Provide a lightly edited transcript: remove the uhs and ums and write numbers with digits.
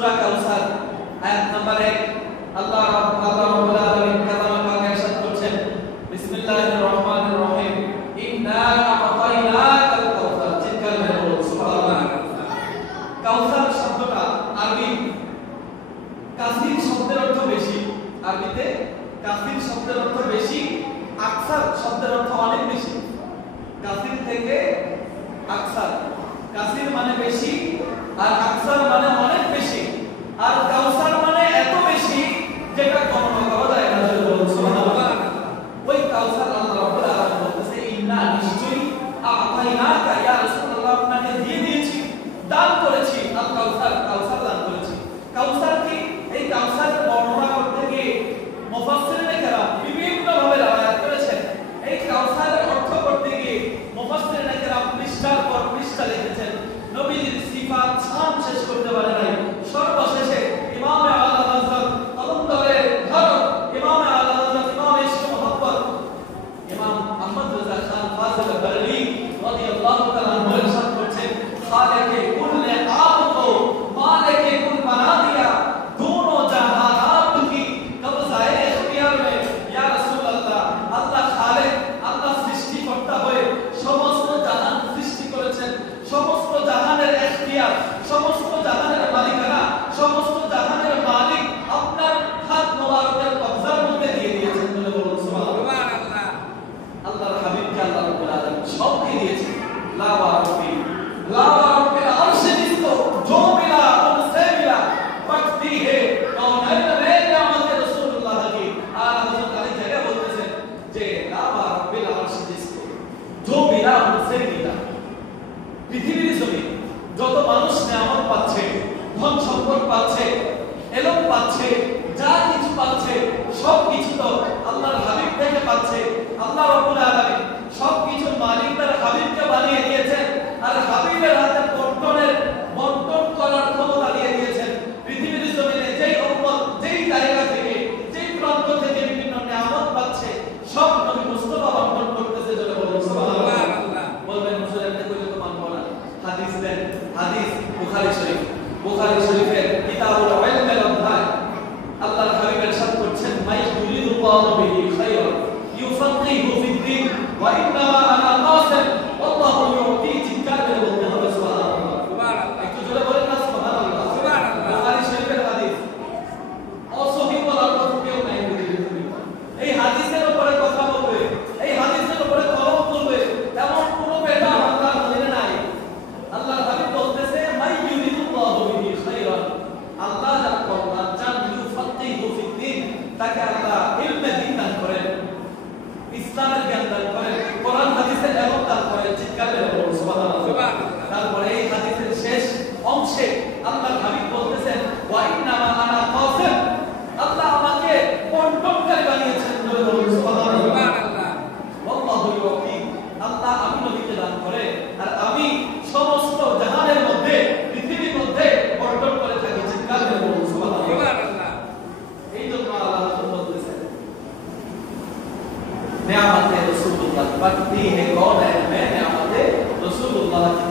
সূরা কাউসার আয়াত নাম্বার 1 আল্লাহ রাব্বুল আলামিন কালামে পাকে ইরশাদ করছেন বিসমিল্লাহির রহমানির রহিম ইন্না আ'তাইনাকাল কাউসার চিৎকার করে বলুন সুবহানাল্লাহ। কাউসার শব্দটা আরবি কাসির শব্দের অর্থ বেশি, আরবিতে কাসির শব্দের অর্থ বেশি, আকসার শব্দের অর্থ অনেক বেশি। কাসির থেকে আকসার, কাসির মানে বেশি আর আকসার মানে অনেক বেশি, আর কাউসার মানে এত বেশি যেটা গণনা করা যায় না। সুবহানাল্লাহ। ওই কাউসার আল্লাহ রাব্বুল আলামিন বলতেছে ইন্না নিশ্চয়ই আ'তাইনাকা ইয়া রাসূলুল্লাহ আপনাকে দিয়ে দিয়েছি, দান করেছি আল কাউসার, কাউসার দান করেছি। কাউসার কি? এই কাউসারের বর্ণনা করতে গিয়ে মুফাসসিরিনে কেরাম বিভিন্ন ভাবে রাওয়ায়াত করেছেন। এই কাউসারের অর্থ করতে গিয়ে মুফাসসিরিনে কেরাম পৃষ্ঠার পর পৃষ্ঠা লিখেছেন। নবীজির সিফাত শান শেষ করতে পারে নাই। সর্বশেষে ইমাম আলা হযরত কলমদরে হযরত ইমাম আলা হযরত ইমাম ইশক মুহাব্বত ইমাম আহমদ রাজা খান ফাজিল বরলি রাদিয়াল্লাহু তাআলা আনহু ইরশাদ করছেন খালিকে কুল্লে আপ কো মালিকে কুল বানা দিয়া दोनों जहानात की कब्जाए इख्तियार में या रसूल अल्लाह। আল্লাহ খালিক, আল্লাহ সৃষ্টিকর্তা হয়ে সমস্ত জাহান সৃষ্টি করেছেন, সমস্ত জাহানের ইখতিয়ার, সমস্ত জাহানের মালিকানা, সমস্ত জাহানের মালিক আপনার হাত মোবারকের কবজার মধ্যে দিয়ে দিয়েছেন। বলে বলুন সুবহানাল্লাহ। আল্লাহর হাবিবকে আল্লাহ রাব্বুল আলামিন সব দিয়ে দিয়েছেন। লা ওয়ারফি লা ওয়ারফি আরশে দিस्तो जो मिला उनसे मिला पटती है कौनैन में नियामत रसूलुल्लाह की। আর হযরত আলী জায়গা বলতেছেন যে লা ওয়ারফি আরশে দিस्तो जो मिला उनसे मिला। পৃথিবীর জমিন যত মানুষ নিয়ামত পাচ্ছে, ধন সম্পদ পাচ্ছে, এলম পাচ্ছে, যা কিছু পাচ্ছে সব কিছু তো আল্লাহর হাবিব থেকে পাচ্ছে। আল্লাহ রাব্বুল আলামিন সব কিছুর মালিক তার হাবিবকে বানিয়ে দিয়েছেন, আর হাবিবের হাতে বন্টন করার ক্ষমতা দিয়ে দিয়েছেন। পৃথিবীর জমিনে যেই উম্মত যেই জায়গা থেকে যেই প্রান্ত থেকে বিভিন্ন নিয়ামত পাচ্ছে সব নবী মুস্তাফা বন্টন করতেছে। যদি বলুন সুবহানাল্লাহ। বলবেন হুজুর এমনি কইলে তো মানবো না। হাদিস দেন, হাদিস বুখারী শরীফ, বুখারী শরীফের কিতাবুল ইলমের অধ্যায় আল্লাহর হাবিব ইরশাদ করছেন মাই ইউরিদুল্লাহু বিহি খায়রান ইউফাক্কিহু ফিদ্দীন ওয়া ইন্নামা আনা কাসিম আল্লাহু ইউতি। চিৎকার করে বলতে হবে সুবহানাল্লাহ। সুবহানাল্লাহ। একটু জোরে বলেন না সুবহানাল্লাহ। সুবহানাল্লাহ। বুখারী শরীফের হাদিস অসহিহ বলার কথা কেউ নাই পৃথিবীতে। এই হাদিসের উপরে কথা বলবে, এই হাদিসের উপরে কলম তুলবে এমন কোনো বেটা আল্লাহর মদিনে নাই। আল্লাহর হাবিব বলতেছে মাই ইউরিদুল্লাহু বিহি খায়রান, আল্লাহ যার কল্যাণ চান ইউফাক্কিহু ফিদ্দীন, তাকে আল্লাহ ইলমে দ্বীন দান করেন, ইসলামের জ্ঞান দান করেন, কোরআন হাদিসের এলম দান করেন। চিৎকার করে বলুন সুবহানাল্লাহ। তারপরে এই হাদিসের শেষ অংশে আল্লাহর হাবিব বলতেছেন ওয়া ইন্নামা আনা কাসিম, আল্লাহ আমাকে বন্টনকারী বানিয়েছেন। বলে বলুন সুবহানাল্লাহ। আল্লাহু ইউতি, আল্লাহ আমি নবীকে দান করে আর আমি সমস্ত জাহানের মধ্যে পৃথিবীর মধ্যে বন্টন করে থাকি। চিৎকার করে বলুন সুবহানাল্লাহ। এই জন্য আল্লাহ বলতেছেন নিয়ামতে রাসূলুল্লাহ বাড়তি হে কौन है मैं नियामते रसूलुल्लाह की